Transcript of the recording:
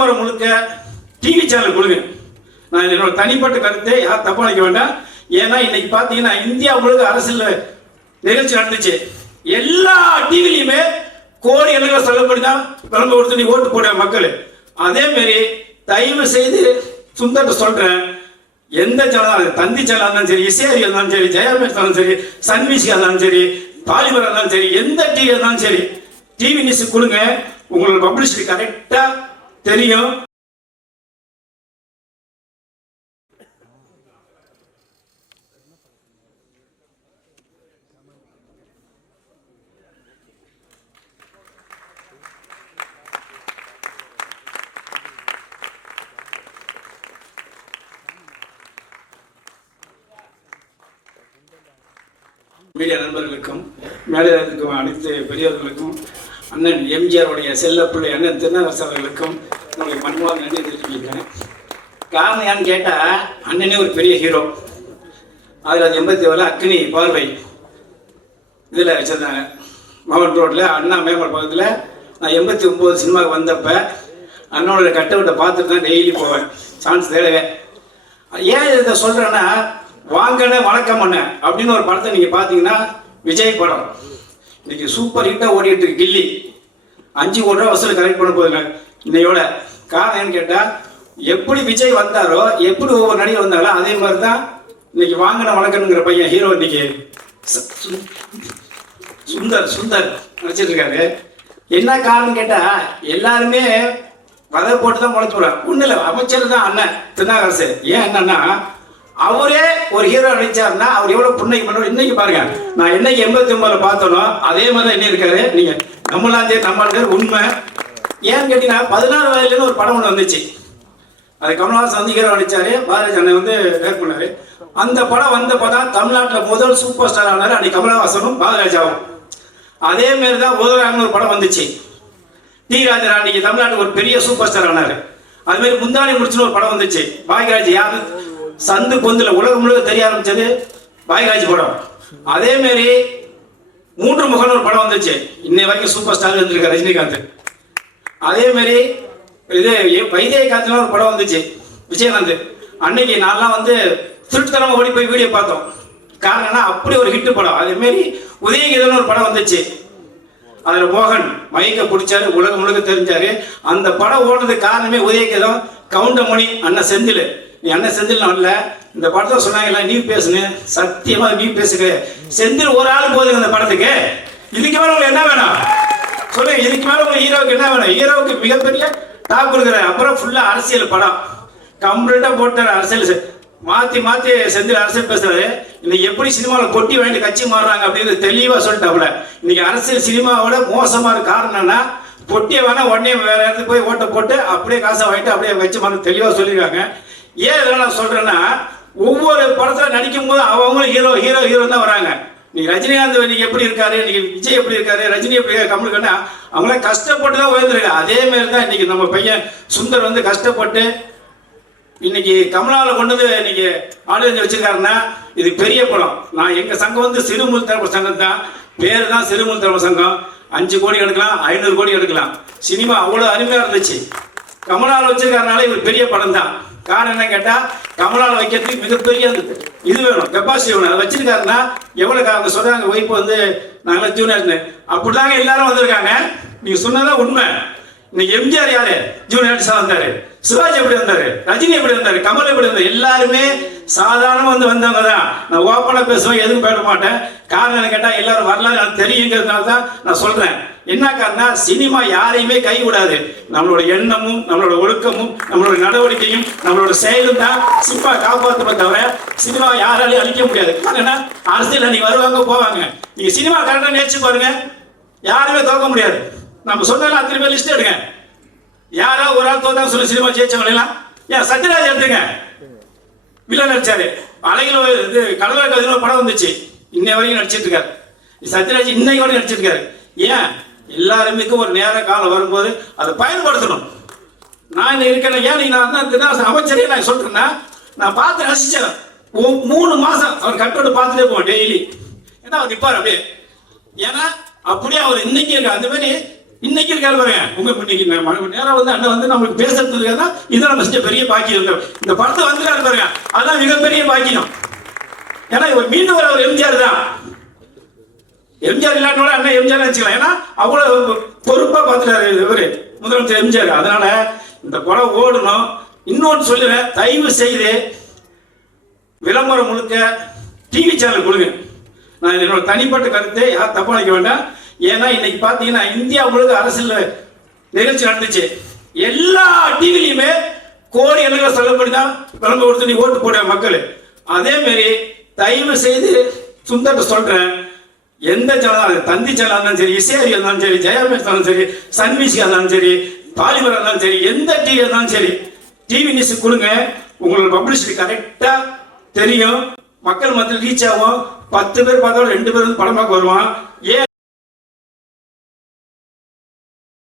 விளம்பரம் முழுக்க TV channel கொடுங்க. நான் என்னோட தனிப்பட்ட கருத்தை யார் தப்பா நினைக்க வேண்டாம். ஏன்னா இன்னைக்கு பார்த்தீங்கன்னா இந்தியா முழுக்க அரசியல் நிகழ்ச்சி நடந்துச்சு. எல்லா டிவிலையுமே கோடி கணக்கில் செலவு பண்ணி தான் விளம்பரம் கொடுத்து நீ ஓட்டு போட மக்கள். அதே மாதிரி தயவு செய்து சுந்தர்ட்ட சொல்றேன், எந்த சேனல், தந்தி சேனல் இருந்தாலும் சரி, இசையறிவு இருந்தாலும் சரி, ஜெயாமே இருந்தாலும் சரி, சன்மியூசிக் இருந்தாலும் சரி, பாலிமர் இருந்தாலும் சரி, எந்த டிவி இருந்தாலும் சரி, டிவி நியூஸ் கொடுங்க. உங்களோட பப்ளிசிட்டி கரெக்டா தெரியும். மீடியா நண்பர்களுக்கும் மேடைக்கும் அனைத்து பெரியவர்களுக்கும் அண்ணன் எம்ஜிஆருடைய செல்லப்பிள்ளை அண்ணன் திருநாரசு அவர்களுக்கும் என்னுடைய மனமார்ந்த நன்றி தெரிவிக்கிறேன். காரணம் ஏன்னு கேட்டால், அண்ணனே ஒரு பெரிய ஹீரோ. 1987 அக்னி பார்வை இதில் வச்சுருந்தாங்க மவுண்ட் ரோட்டில் அண்ணா மேம்பர் பக்கத்தில். நான் 89 சினிமாவுக்கு வந்தப்போ அண்ணனோட கட்டவுட்டை பார்த்துட்டு தான் டெய்லி போவேன், சான்ஸ் தேடவே. ஏன் இதை சொல்கிறேன்னா, வாங்கண்ண வணக்கம் அண்ண அப்படின்னு ஒரு படத்தை நீங்கள் பார்த்தீங்கன்னா, விஜய் படம் இன்னைக்கு சூப்பர் ஹிட்டாக ஓடிட்டு இருக்கு. கில்லி 5 கோடி ரூபா வசூல் கலெக்ட் பண்ண போதுங்க இன்னையோட. காரணம் ஏன்னு கேட்டால், எப்படி விஜய் வந்தாரோ, எப்படி ஒவ்வொரு நடிகர் வந்தாலும் அதே மாதிரி தான் இன்னைக்கு வாங்கண்ண வணக்கம்ங்கிற பையன் ஹீரோ இன்னைக்கு சுந்தர் நடிச்சிட்டு இருக்காரு. என்ன காரணம் கேட்டால், எல்லாருமே வதை போட்டு தான் முளைச்சு விடுறாங்க. ஒன்றும் இல்லை, அமைச்சர் தான் அண்ணன் திருநாகரசு. ஏன் என்னன்னா, அவரே ஒரு ஹீரோ நடிச்சாருன்னா அவர் எவ்வளவு புண்ணியம் பண்ணுவோம். இன்னைக்கு பாருங்க, நான் என்னைக்கு 89 பார்த்தனோ அதே மாதிரி என்ன இருக்காரு. நீங்க நம்மளாந்தே உண்மை. ஏன்னு கேட்டீங்கன்னா, 16 வயதுல ஒரு படம் ஒன்று வந்துச்சு. அது கமல்ஹாசன் வந்து ஹீரோ நடிச்சாரு, பாரதி அண்ணன் வந்து டேரக்ட் பண்ணாரு. அந்த படம் வந்தப்போ தான் தமிழ்நாட்டில் முதல் சூப்பர் ஸ்டார் ஆனாரு அன்னைக்கு கமல்ஹாசனும் பாரதிராஜாவும். அதே மாதிரி தான் உதவாங்கன்னு ஒரு படம் வந்துச்சு. டி ராஜா அன்னைக்கு தமிழ்நாட்டுக்கு ஒரு பெரிய சூப்பர் ஸ்டார் ஆனாரு. அது மாதிரி முந்தானி முடிச்சுன்னு ஒரு படம் வந்துச்சு. பாக்யராஜ் யாரு சந்து பொந்துல உலகம் முழுக்க தெரிய ஆரம்பிச்சது பாக்யராஜ் படம். அதே மாதிரி 3 முகன் ஒரு படம் வந்துச்சு. இன்னை வரைக்கும் சூப்பர் ஸ்டார் இருந்திருக்க ரஜினிகாந்த். அதே மாதிரி இது வைத்தியகாந்த்ல ஒரு படம் வந்துச்சு விஜயகாந்த். அன்னைக்கு நான்லாம் வந்து திருட்டுத்தனமா ஓடி போய் வீடியோ பார்த்தோம். காரணம்னா அப்படி ஒரு ஹிட் படம். அதே மாதிரி உதயகீதம்னு ஒரு படம் வந்துச்சு. அதுல மோகன் மைக்க பிடிச்சாரு, உலகம் முழுக்க தெரிஞ்சாரு. அந்த படம் ஓடுறதுக்கு காரணமே உதயகீதம். கவுண்டமணி அண்ணன் செந்தில், நீ அண்ணன் செந்தில் வரல, இந்த படத்தை சொன்னாங்கல்ல நீ பேசுன, சத்தியமா நீ பேசுக. செந்தில் ஒரு ஆள் போதுங்க அந்த படத்துக்கு. இதுக்கு மேல உங்களுக்கு என்ன வேணும் சொல்லுங்க? இதுக்கு மேல உங்களுக்கு ஹீரோவுக்கு என்ன வேணும்? ஹீரோவுக்கு மிகப்பெரிய டாப் கொடுக்குற. அப்புறம் ஃபுல்லா அரசியல் படம் கம்ப்ளீட்டா போட்டாரு. அரசியல் மாத்தி செந்தில் அரசியல் பேசுறாரு. இன்னைக்கு எப்படி சினிமாவில் கொட்டி வாங்கிட்டு கட்சி மாறுறாங்க அப்படின்னு தெளிவா சொல்லிட்டாப்புல. இன்னைக்கு அரசியல் சினிமாவோட மோசமா இருக்க காரணம்னா, பொட்டியை வேணா உடனே வேற இடத்துக்கு போய் ஓட்ட போட்டு அப்படியே காசை வாங்கிட்டு அப்படியே வச்சு மாதிரி தெளிவா சொல்லியிருக்காங்க. ஏன் இதெல்லாம் நான் சொல்றேன்னா, ஒவ்வொரு படத்துல நடிக்கும் போது அவங்க ஹீரோ தான் வராங்க. நீங்க ரஜினிகாந்த் நீங்க எப்படி இருக்காரு, இன்னைக்கு விஜய் எப்படி இருக்காரு, ரஜினி எப்படி இருக்காரு, கமலுக்குன்னா அவங்கள கஷ்டப்பட்டு தான் உயர்ந்திருக்காங்க. அதே மாதிரி தான் இன்னைக்கு நம்ம பையன் சுந்தர் வந்து கஷ்டப்பட்டு இன்னைக்கு கமலாவில் கொண்டு வந்து இன்னைக்கு ஆடியன்ஸ் வச்சிருக்காருன்னா இது பெரிய படம். நான் எங்க சங்கம் வந்து சிறுமுல் தரப்பு சங்கம் தான். பேரு தான் சிறுமுல் தரப்பு சங்கம். 5 கோடி எடுக்கலாம், 500 கோடி எடுக்கலாம். சினிமா அவ்வளவு அருமையா இருந்துச்சு. கமலாவில் வச்சிருக்காருனால இவர் பெரிய படம் தான். காரணம் என்ன கேட்டா, கமலால் வைக்கிறதுக்கு மிகப்பெரிய இது வேணும், கெப்பாசிட்டி வேணும். அதை வச்சிருக்காருன்னா எவ்வளவு அவங்க சொல்றாங்க. ஒய்ஃப் வந்து நாங்களாம் ஜூனியர் அப்படிதாங்க எல்லாரும் வந்திருக்காங்க. நீங்க சொன்னதான் உண்மை. இன்னைக்கு எம்ஜிஆர் யாரு ஜூனியர் ஆர்டிஸ்டா வந்தாரு, சிவாஜி எப்படி வந்தாரு, ரஜினி எப்படி வந்தாரு, கமல் எப்படி வந்தாரு, எல்லாருமே சாதாரண வந்தவங்க தான். நான் ஓப்பனா பேசுவேன், எதுவும் பேச மாட்டேன். காரணம் என்ன கேட்டா, எல்லாரும் வரலாறு தெரியுங்கிறதுனால தான் நான் சொல்றேன். என்ன காரணம், சினிமா யாரையுமே கை விடாது. நம்மளோட எண்ணமும் நம்மளோட ஒழுக்கமும் நம்மளோட நடவடிக்கையும் நம்மளோட செயலும் தான் சினிமா காப்பாற்றுமே தவிர சினிமா யாராலையும் அழிக்க முடியாது. ஏன்னா அரசியல் அன்னைக்கு வருவாங்க போவாங்க. நீங்க சினிமா கரெக்டா நேர்ச்சி பாருங்க, யாருமே தோக்க முடியாது. நம்ம சொன்னாலும் அத்தனை பேர் லிஸ்ட் எடுங்க. யாரோ ஒரு ஆள் தோத்தா சொல்லி சினிமா ஜெயிச்சவங்க எல்லாம். ஏன் சத்யராஜ் எடுத்துங்க, வில்லன் நடிச்சாரு. அழகில் இது கடலூர் கதிர படம் வந்துச்சு, இன்னை வரைக்கும் நடிச்சிட்டு இருக்காரு. சத்யராஜ் இன்னைக்கு வரைக்கும் நடிச்சிட்டு இருக்காரு. ஏன் எல்லாருமே ஒரு நேர காலம் வரும்போது அதை பயன்படுத்தணும். நான் இருக்கேன். ஏன் நான் அமைச்சரே நான் சொல்றேன்னா, நான் பார்த்து ரசிச்சேன். 3 மாசம் அவர் கட்டோடு பார்த்துட்டே போவேன் டெய்லி. ஏன்னா அவர் நிற்பார் அப்படியே. ஏன்னா அப்படியே அவர் இன்னைக்கு இருக்கு. அந்த மாதிரி இன்னைக்கு இருக்காரு பாருங்க. இன்னைக்கு நேரம் வந்து அண்ணன் வந்து நம்மளுக்கு பேசுறதுக்காக தான் இதை நம்ம செஞ்ச பெரிய பாக்கியம். இந்த படத்தை வந்துருக்காரு பாருங்க, அதான் மிகப்பெரிய பாக்கியம். ஏன்னா மீண்டும் ஒரு எம்ஜிஆர் தான். எம்ஜிஆர் இல்லாட்டோட அண்ணன் எம்ஜிஆர் வச்சுக்கலாம். ஏன்னா அவ்வளவு பொறுப்பா பார்த்துட்டாரு இவரு முதலமைச்சர் எம்ஜிஆர். அதனால இந்த படம் ஓடணும். இன்னொன்று சொல்லுவேன், தயவு செய்து விளம்பரம் முழுக்க டிவி சேனல் கொடுங்க. நான் என்னோட தனிப்பட்ட கருத்தை யார் தப்பா நினைக்க வேண்டாம். ஏன்னா இன்னைக்கு பார்த்தீங்கன்னா இந்தியா முழுக்க அரசியல் நிகழ்ச்சி நடந்துச்சு. எல்லா டிவிலையுமே கோடி கணக்கில் செலவு தான் விளம்பரம் கொடுத்து நீ ஓட்டு போட மக்கள். அதே மாதிரி தயவு செய்து சுந்தர்ட்ட சொல்றேன், எந்த சேனல், தந்தி சேனல் இருந்தாலும் சரி, இசையரி இருந்தாலும் சரி, ஜெயாமே இருந்தாலும் சரி, சன்மியூசிக் இருந்தாலும் சரி, பாலிமர் இருந்தாலும் சரி, எந்த டிவி இருந்தாலும் சரி, டிவி நியூஸ் கொடுங்க. உங்களோட பப்ளிசிட்டி கரெக்டா தெரியும், மக்கள் மத்தியில் ரீச் ஆகும். 10 பேர் பார்த்தாலும் 2 பேர் வந்து படம் பார்க்க வருவான். ஏன்